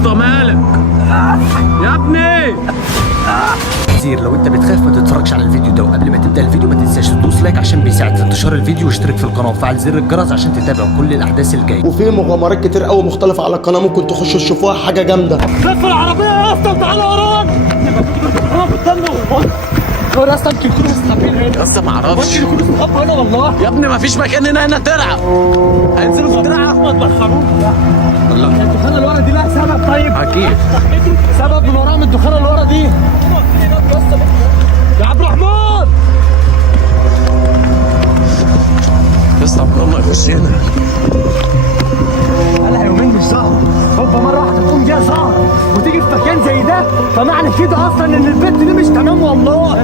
اسطى مالك يا ابني؟ لو انت بتخاف ما تتفرجش على الفيديو ده، وقبل ما تبدا الفيديو ما تنساش تدوس لايك عشان بيساعد في انتشار الفيديو، واشترك في القناه وفعل زر الجرس عشان تتابع كل الاحداث الجايه. وفي مغامرات كتير قوي مختلفه على القناه، ممكن تخشوا تشوفوها، حاجه جامده. لف العربيه يا اسطى وتعالى ورانا. انا بستنى يا اسطى يمكن يكونوا مستخبيين هنا. يا اسطى معرفش يمكن يكونوا مستخبيين هنا والله. يا ابني مفيش مكان هنا ترعى. هينزلوا في الترعه. احمد بخروف والله الدخانه اللي ورا دي لها سبب. طيب اكيد سبب من وراهم الدخانه اللي ورا دي يا عبد الرحمن. يا اسطى عبد الله يخش هنا. قالها يومين مش ظهر، هوبا مره واحده تقوم جايه ظهر وتيجي في مكان زي ده، فمعنى كده اصلا ان البنت دي مش تمام والله.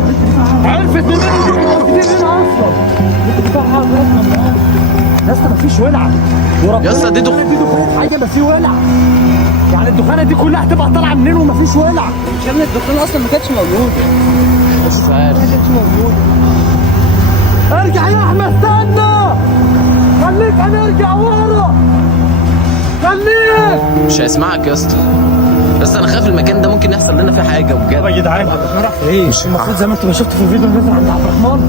عرفت منين ان موجودين هنا اصلا؟ يا اسطى مفيش ولعه يا اسطى دي دخانه حاجه، بس في ولعه. يعني الدخانه دي كلها هتبقى طالعه منين ومفيش ولعه؟ عشان الدخانه اصلا ما كانتش موجوده. مش عارف. ما كانتش موجوده. ارجع يا احمد، استنى خليك، هنرجع ورا خليك. مش هيسمعك يا اسطى. بس انا خايف المكان ده ممكن يحصل لنا فيه حاجه بجد. طب يا جدعان هنروح فين؟ مش المفروض زي ما انتوا ما شفتوا في الفيديو اللي نزل عند عبد الرحمن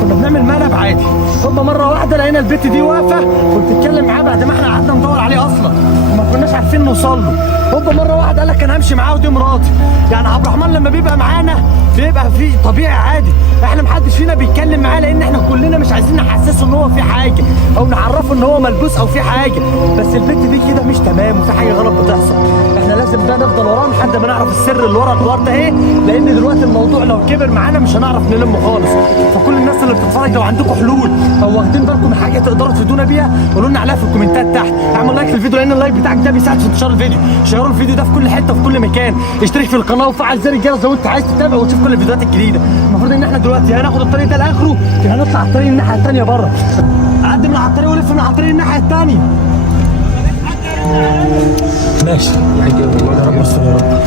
كنا بنعمل مقلب عادي، هوبا مره واحده لقينا البت دي واقفه وبتتكلم معاه بعد ما احنا قعدنا ندور عليه اصلا وما كناش عارفين نوصل له. هوبا مره واحده قال لك انا همشي معاه ودي مراتي. يعني عبد الرحمن لما بيبقى معانا بيبقى في طبيعي عادي، احنا محدش فينا بيتكلم معاه لان احنا كلنا مش عايزين نحسسه ان هو في حاجه او نعرفه ان هو ملبوس او في حاجه، بس البت دي كده مش تمام وفي حاجه غلط بتحصل. احنا لازم بقى نفضل وراه لحد ما نعرف السر اللي ورا الحوار ده ايه، لان دلوقتي الموضوع لو كبر معانا مش هنعرف نلمه خالص. فكل الناس اللي بتتفرج لو عندكم حلول او واخدين بالكم من حاجه تقدروا تفيدونا بيها قولوا لنا عليها في الكومنتات تحت. اعمل لايك للفيديو لان اللايك بتاعك ده بيساعد في انتشار الفيديو، شيروا الفيديو ده في كل حته وفي كل مكان، اشترك في القناه وفعل زر الجرس لو انت عايز تتابع وتشوف كل الفيديوهات الجديده. المفروض ان احنا دلوقتي هناخد الطريق ده لاخره، هنطلع على الطريق الناحيه الثانيه بره، نعدي من على الطريق ولف من على الطريق الناحيه الثانيه. ماشي يا رب استر يا رب.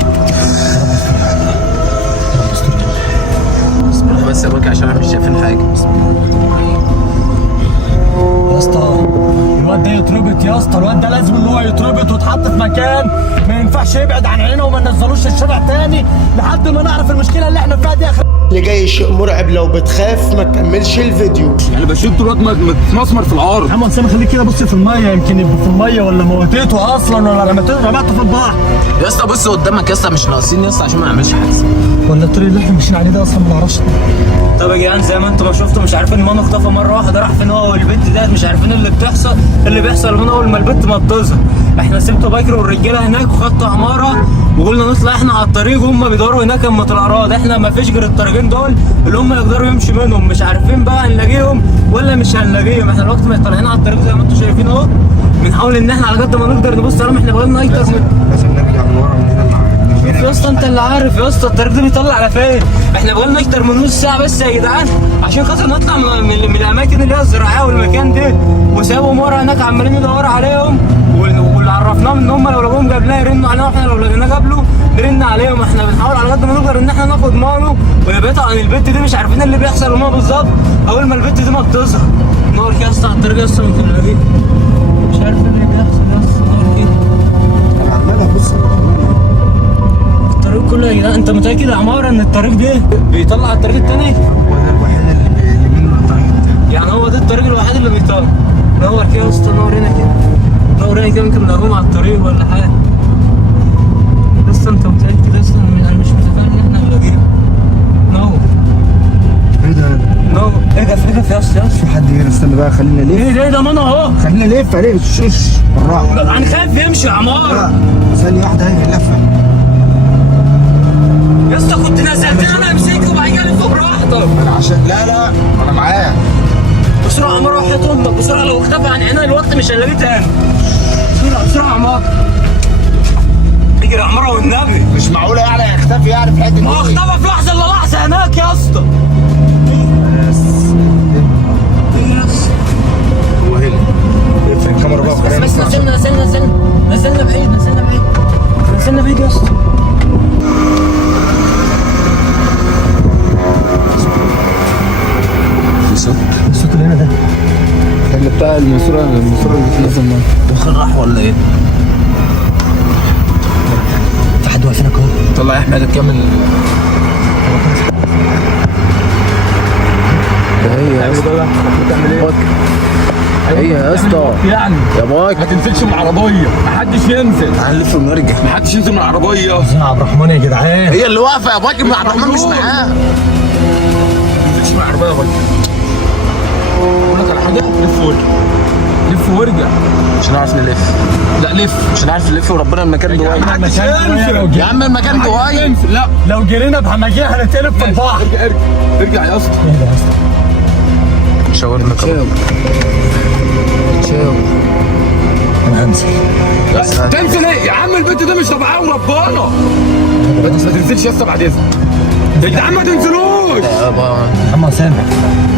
بسم الله بس يا بوكي عشان احنا مش شايفين حاجه. يا اسطى الواد ده يتربط يا اسطى، الواد ده لازم ان هو يتربط ويتحط في مكان ما ينفعش يبعد عن عينه وما ننزلوش الشارع تاني لحد ما نعرف المشكله اللي احنا فيها دي. اللي جاي شيء مرعب، لو بتخاف ما تكملش الفيديو. يعني بشوف الواد متمسمر في الارض. يا عم اسامه خليك كده بص في الميه، يمكن يبقى في الميه ولا موتيته اصلا ولا رميته في البحر. يا اسطى بص قدامك يا اسطى، مش ناقصين يا اسطى عشان ما نعملش حادثه. ولا الطريق اللي احنا ماشيين عليه ده اصلا ما نعرفش. طب يا جدعان زي ما انتم ما شفتوا مش عارفين منى اختفى مره واحده، راح فين هو والبنت ديت، مش عارفين اللي بيحصل من اول ما البنت ما بتظهر. احنا سبتوا بكر والرجاله هناك وخدتوا عماره وقلنا نطلع احنا على الطريق وهم بيدوروا هناك اما الاراض. احنا ما فيش غير الطريقين دول اللي هم يقدروا يمشوا منهم، مش عارفين بقى هنلاقيهم ولا مش هنلاقيهم. احنا الوقت ما طالعين على الطريق زي ما انتم شايفين اهو، بنحاول ان احنا على قد ما نقدر نبص عليهم. احنا بقالنا اكتر من لازم نرجع من ورا من هنا يا اسطى انت اللي عارف يا اسطى الطريق ده بيطلع على فين. احنا بقالنا اكتر من نص ساعه بس يا جدعان عشان خاطر نطلع من الاماكن اللي هي الزراعيه والمكان ده، وسابهم ورا هناك عمالين ندور عليهم، واللي عرفناهم ان هم لو لقوهم قبلنا يرنوا علينا، واحنا لو لقيناه قبله نرن عليهم. احنا بنحاول على قد ما نقدر ان احنا ناخد ماله ونبعده عن البت دي، مش عارفين اللي بيحصل وما بالظبط. اول ما البت دي ما بتظهر نور يا اسطى على الطريق يا اسطى ممكن نلاقيه، مش عارف اللي بيحصل يا اسطى. نور كده انا عمال ابص الطريق كله يا جدعان. انت متاكد يا عمار ان الطريق ده بيطلع على الطريق التاني؟ هو ده الوحيد اللي منه الطريق التاني. يعني هو ده الطريق الوحيد اللي بيطلع. نور كده يا اسطى، نور هنا كده، نور هنا كده، يمكن نلاقيهم على الطريق ولا حاجه. لسه انت متاكد اصلا؟ انا مش متفائل ان احنا نلاقيه. نور ايه ده؟ نور اقف يا اسطى. في حد هنا، استنى بقى خلينا نلف. ايه ده منى اهو. خلينا نلف عليه شوش بالراحه. انا خايف يمشي يا عمار. ثانيه واحده هي اللفه يا اسطى كنت نزلت انا امسكه وبعد كده الف براحتك. انا عشان لا انا معاك. بسرعه يا عمار، روح يا امك بسرعه، لو اختفى عن عيننا الوقت مش هنلاقيه تاني. بسرعه يا عمار، اجري يا عمار والنبي. مش معقوله يعني هيختفي يعني في حته. ما هو اختفى في لحظه الا لحظه هناك يا اسطى. هو هنا في الكاميرا بقى. بس نزلنا بعيد يا اسطى. في صوت الصوت اللي هنا ده اللي بتاع الماسوره اللي في نزل الميه. دخل راح ولا ايه؟ يا احمد تكمل. هي يا اسطى هي يا اسطى يعني يا باك ما تنزلش من العربيه، محدش ينزل، هنلف ونرجع. محدش ينزل من العربيه. عايزين عبد الرحمن يا جدعان. هي اللي واقفه يا باك، ابن عبد الرحمن مش معاه. ما تنزلش من العربيه يا باك. اقول لك على حاجه، لف وارجع، لف وارجع. مش هنعرف نلف. لا لف، مش هنعرف نلف وربنا المكان جواي. محدش ينزل يا عم المكان جواي. لا لو جرينا بهمجيه هنتقلب في البحر. ارجع ارجع يا اسطى. ايه ده يا اسطى؟ شاورنا كده. تشاو انا هنزل. تنزل ايه يا عم؟ البنت ده مش تبعها وربنا. ما تنزلش يا اسطى بعد اذنك يا جدعان، ما تنزلوش محمد سامع.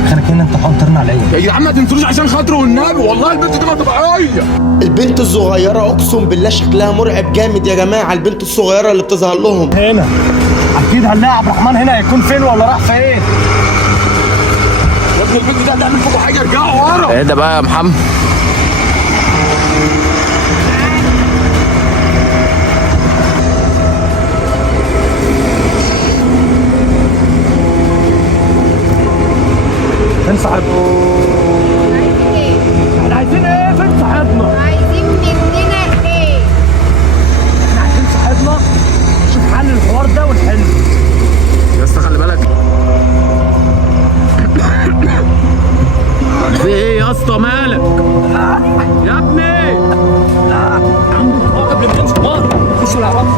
خليك هنا، انت حاول ترن عليا يا جدعان، ما تنزلوش عشان خاطره والنبي، والله البنت دي ما تبعهاش. البنت الصغيرة اقسم بالله شكلها مرعب جامد يا جماعة. البنت الصغيرة اللي بتظهر لهم هنا اكيد هنلاقي عبد الرحمن. هنا هيكون فين ولا راح فين؟ يا ابني البنت دي هتعمل فوق حاجه، ارجعوا ورا. ايه ده بقى يا محمد؟ فين صاحبنا؟ احنا عايزين ايه؟ فين صاحبنا؟ عايزين مننا ايه؟ احنا عايزين صاحبنا نشوف حل الحوار ده ونحله. يا اسطى خلي بالك. في ايه يا اسطى مالك؟ يا ابني قبل ما نمشي خش العربيه.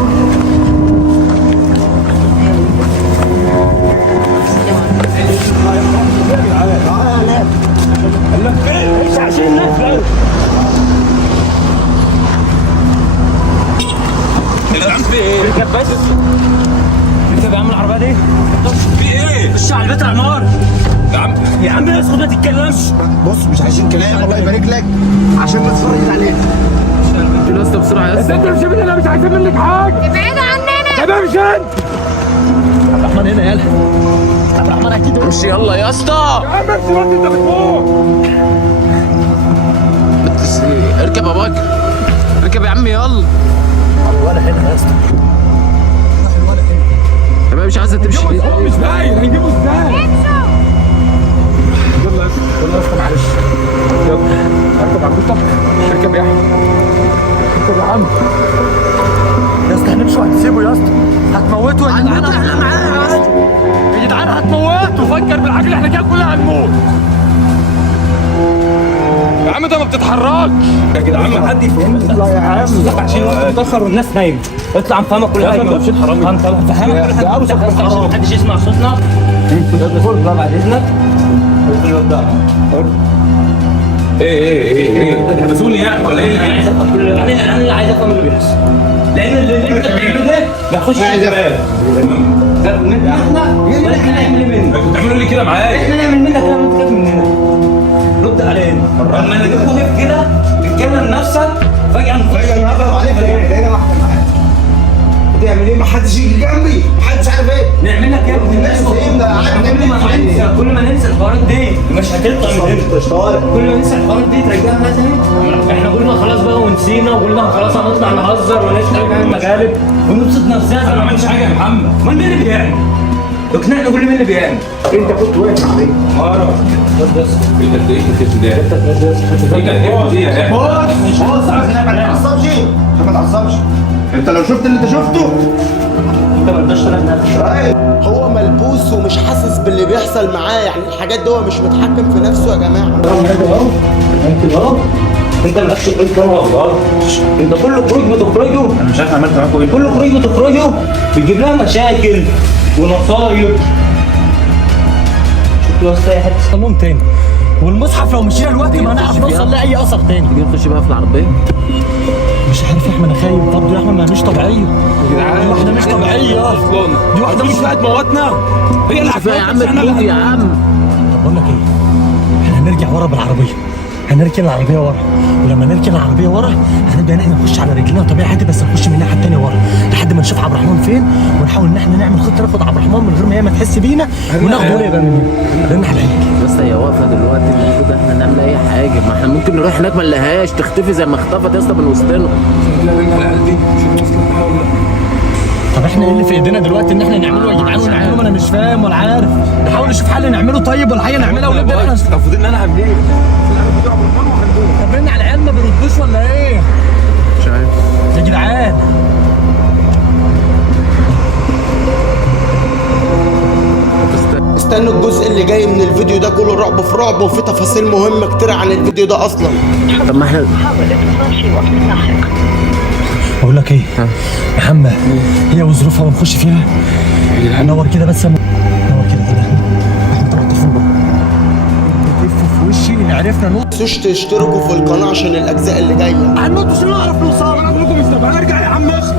ايش عشان نفلت؟ يا عم في ايه؟ اركب بس. اركب يا عم العربيه دي. في ايه؟ خش على البيت عمار. يا عم اسكت ما تتكلمش. بص مش عايزين كلام، الله يبارك لك عشان نتفرج عليك. يا اسطى بسرعه يا انت اسطى. امشي من هنا، مش عايزين منك حاجه. ابعدوا عننا. طب امشي انت. عبد الرحمن هنا يلا. عبد الرحمن اكيد. امشي يلا يا اسطى. يا عم امشي وانت بتموت. اركب يا باكر، اركب يا عم يلا. ولا هنا يا اسطى. يا مش عايزه تمشي ليه؟ مش باين، هنجيبه ازاي؟ يلا يا اسطى، يلا يا اسطى معلش. يلا اركب عربيتك. اركب يا احمد. اركب يا عم. يا اسطى هنمشي وهنسيبه يا اسطى. هتموته يا جدعان. احنا معاه يا اسطى. يا جدعان هتموته. فكر بالعقل، احنا كده كلنا هنموت. يا عم ده ما بتتحركش يا جدعان. ما حد يفهمنا. اطلع يا عم عشان الوقت متاخر والناس نايمه. اطلع نفهمك كل حاجه. هنفهمك كل حاجه عشان ما حدش يسمع صوتنا. ادخل بقى بعد اذنك. ايه حبسوني يعني ولا ايه؟ انا اللي عايز افهم اللي بيحصل، لان اللي انت بتعمله ده ما يخشش الجبال. احنا نعمل منك. انتوا بتعملوا لي كده معايا. احنا نعمل منك كده، انت خايف مننا. رد علينا. لما انا جيت واقف كده تتكلم نفسك فجاه هضرب عليك هنا واحده معاك. بتعمل ايه؟ ما حدش يجي جنبي، ما حدش عارف ايه. نعمل لك يا ابني الناس فهمنا. كل ما ننسى الحوارات دي مش هتطلع من هنا. كل ما ننسى الحوارات دي ترجعها تاني. احنا قلنا خلاص بقى ونسينا، وقلنا خلاص هنطلع نهزر ونشتغل نعمل مقالب ونبسط نفسنا. انا ما عملتش حاجه يا محمد. امال مين اللي بيعمل؟ اقنعنا كل مين اللي بيعمل. انت كنت واقف عليه. مره بس انت اتضايقت في البدايه. بص ما تعصبش، ما تعصبش. انت لو شفت اللي انت شفته انت ما رضاش تنام نفسك. هو ملبوس ومش حاسس باللي بيحصل معاه. يعني الحاجات دي هو مش متحكم في نفسه يا جماعة. انت غلط. انت مالكش قلت غلط. انت كل خروج بتخرجه، انا مش عارف عملت معاكم ايه. كل خروج بتخرجه بتجيب لها مشاكل ونصايب. شوف له اي حته صمم تاني. والمصحف لو مشينا دلوقتي ما هنعرف نوصل لاي اثر تاني. تيجي نخش بقى في العربيه. مش عارف يا احمد، انا خايف. طب يا احمد ما مش طبيعيه يا جدعان. دي واحده مش طبيعيه اصلا. دي واحده مش هتموتنا. هي اللي يا عم تموت يا عم. طب بقول لك ايه، احنا هنرجع ورا بالعربيه. هنركن العربيه ورا، ولما نركن العربيه ورا هنبدا ان احنا نخش على رجلنا طبيعي عادي، بس نخش من الناحيه الثانيه ورا لحد ما نشوف عبد الرحمن فين، ونحاول ان احنا نعمل خطه ناخد عبد الرحمن من غير ما هي ما تحس بينا، وناخده هو يبقى مننا. لان على العين بس هي واقفه دلوقتي، المفروض احنا نعمل اي حاجه. ما احنا ممكن نروح هناك ما نلاقيهاش، تختفي زي ما اختفت يا اسطى من وسطنا. طب احنا احنا ايه اللي في ايدينا دلوقتي ان احنا نعمله يا جدعان ونعمله؟ ما انا مش فاهم ولا عارف. نحاول نشوف حل نعمله طيب ولا حاجه نعملها ونبدا احنا. المفروض ان انا هعمل ايه؟ طب رن على العيال ما بيردوش ولا ايه؟ مش عارف يا جدعان استنوا الجزء اللي جاي من الفيديو ده كله رعب في رعب، وفي تفاصيل مهمة كتير عن الفيديو ده اصلا. طب ما احنا بقول لك ايه يا محمد، هي وظروفها ونخش فيها. نور كده بس، نور كده احنا طبعا التليفون بقى تلف في وشي ان عرفنا نوصل. تنسوش تشتركوا في القناة عشان الاجزاء اللي جاية. هنموت مش هنعرف نوصل. انا بقول لكم استنى، ارجع يا عم اخي.